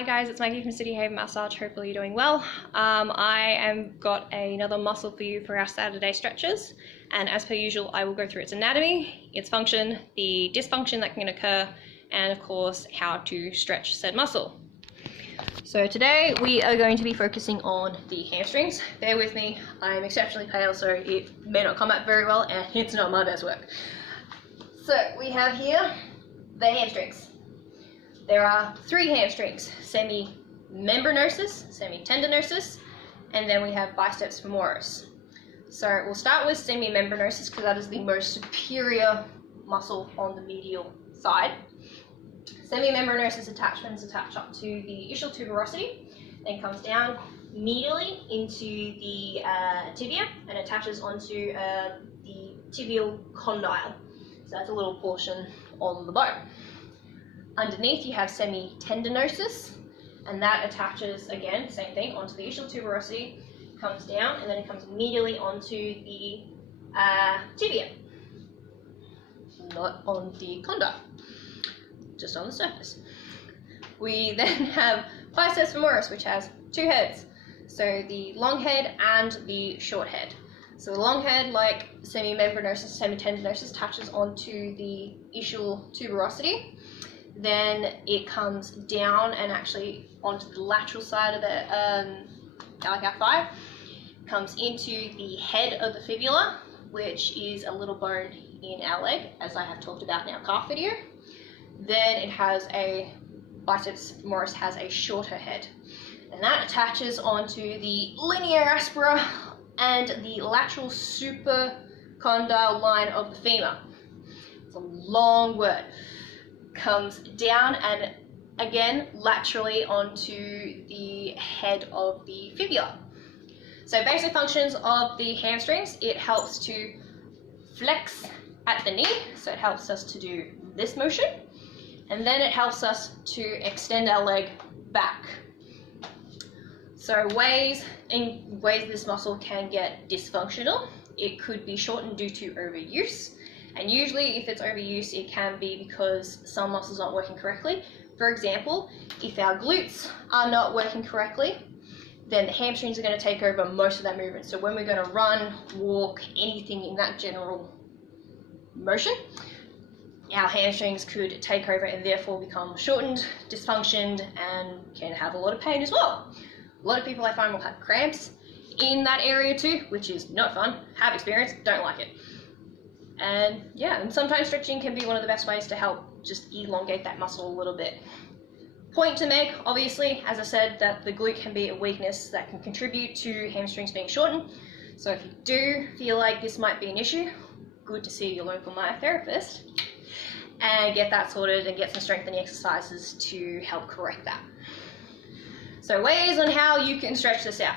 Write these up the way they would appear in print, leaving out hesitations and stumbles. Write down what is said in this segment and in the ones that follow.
Hi guys, it's Maggie from City Haven Massage. Hopefully you're doing well. I am got another muscle for you for our Saturday stretches, and as per usual I will go through its anatomy, its function, the dysfunction that can occur, and of course how to stretch said muscle. So today we are going to be focusing on the hamstrings. Bear with me, I'm exceptionally pale so it may not come out very well and it's not my best work. So we have here the hamstrings. There are three hamstrings: semi-membranosus, semi-tendinosus, and then we have biceps femoris. So we'll start with semi-membranosus because that is the most superior muscle on the medial side. Semi-membranosus attachments attach up to the ischial tuberosity, then comes down medially into the tibia and attaches onto the tibial condyle. So that's a little portion on the bone. Underneath you have semi-tendinosus, and that attaches, again, same thing, onto the ischial tuberosity, comes down, and then it comes medially onto the tibia. Not on the condyle, just on the surface. We then have biceps femoris, which has two heads, so the long head and the short head. So the long head, like semi-membranosus, semi-tendinosus, touches onto the ischial tuberosity. Then it comes down and actually onto the lateral side of the like our thigh, comes into the head of the fibula, which is a little bone in our leg, as I have talked about in our calf video. Then it has a biceps femoris has a shorter head, and that attaches onto the linea aspera and the lateral supercondyle line of the femur. It's a long word. Comes down and again laterally onto the head of the fibula. So basic functions of the hamstrings: it helps to flex at the knee, so it helps us to do this motion, and then it helps us to extend our leg back. So ways this muscle can get dysfunctional: it could be shortened due to overuse. And usually if it's overuse, it can be because some muscles aren't working correctly. For example, if our glutes are not working correctly, then the hamstrings are going to take over most of that movement. So when we're going to run, walk, anything in that general motion, our hamstrings could take over and therefore become shortened, dysfunctioned, and can have a lot of pain as well. A lot of people I find will have cramps in that area too, which is not fun. Have experience, don't like it. And yeah, and sometimes stretching can be one of the best ways to help just elongate that muscle a little bit. Point to make, obviously, as I said, that the glute can be a weakness that can contribute to hamstrings being shortened. So if you do feel like this might be an issue, good to see your local myotherapist and get that sorted and get some strengthening exercises to help correct that. So ways on how you can stretch this out.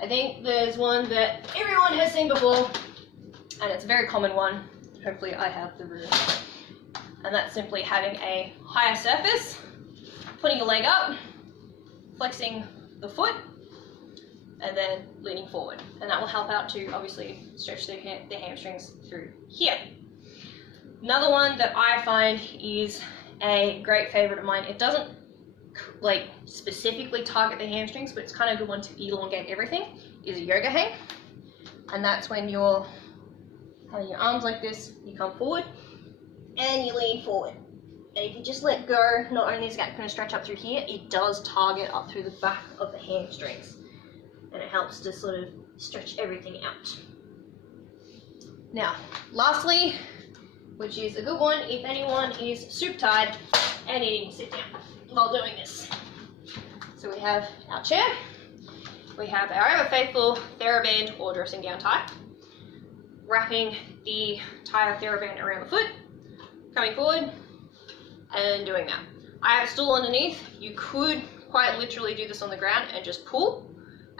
I think there's one that everyone has seen before, and it's a very common one. Hopefully I have the room. And that's simply having a higher surface, putting your leg up, flexing the foot, and then leaning forward. And that will help out to obviously stretch the hamstrings through here. Another one that I find is a great favorite of mine. It doesn't like specifically target the hamstrings, but it's kind of a good one to elongate everything, is a yoga hang. And that's when you're having your arms like this, you come forward and you lean forward. And if you just let go, not only is that going to stretch up through here, it does target up through the back of the hamstrings. And it helps to sort of stretch everything out. Now, lastly, which is a good one if anyone is super tired and needing to sit down while doing this. So we have our chair, we have our ever faithful TheraBand or dressing gown tie, wrapping the tie or TheraBand around the foot, coming forward, and doing that. I have a stool underneath. You could quite literally do this on the ground and just pull,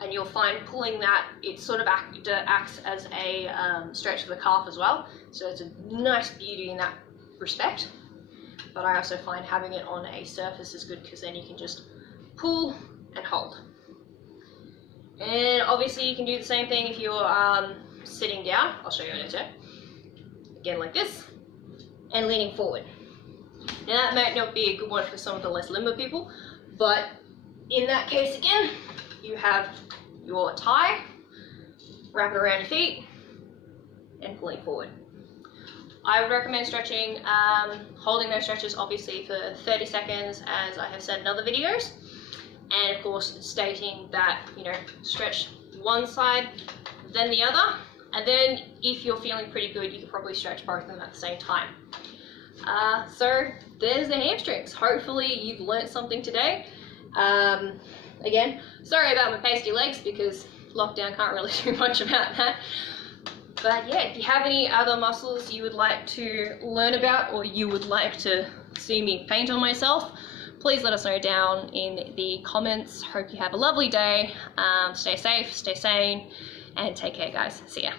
and you'll find pulling that, it sort of acts as a stretch of the calf as well. So it's a nice beauty in that respect. But I also find having it on a surface is good because then you can just pull and hold. And obviously you can do the same thing if you're sitting down. I'll show you in a sec. Again, like this, and leaning forward. Now that might not be a good one for some of the less limber people, but in that case again, you have your tie, wrap it around your feet, and pulling forward. I would recommend stretching, holding those stretches obviously for 30 seconds, as I have said in other videos, and of course stating that, you know, stretch one side then the other, and then if you're feeling pretty good, you can probably stretch both of them at the same time. So there's the hamstrings. Hopefully you've learnt something today. Again, sorry about my pasty legs because lockdown can't really do much about that. But yeah, if you have any other muscles you would like to learn about, or you would like to see me paint on myself, please let us know down in the comments. Hope you have a lovely day. Stay safe, stay sane, and take care, guys. See ya.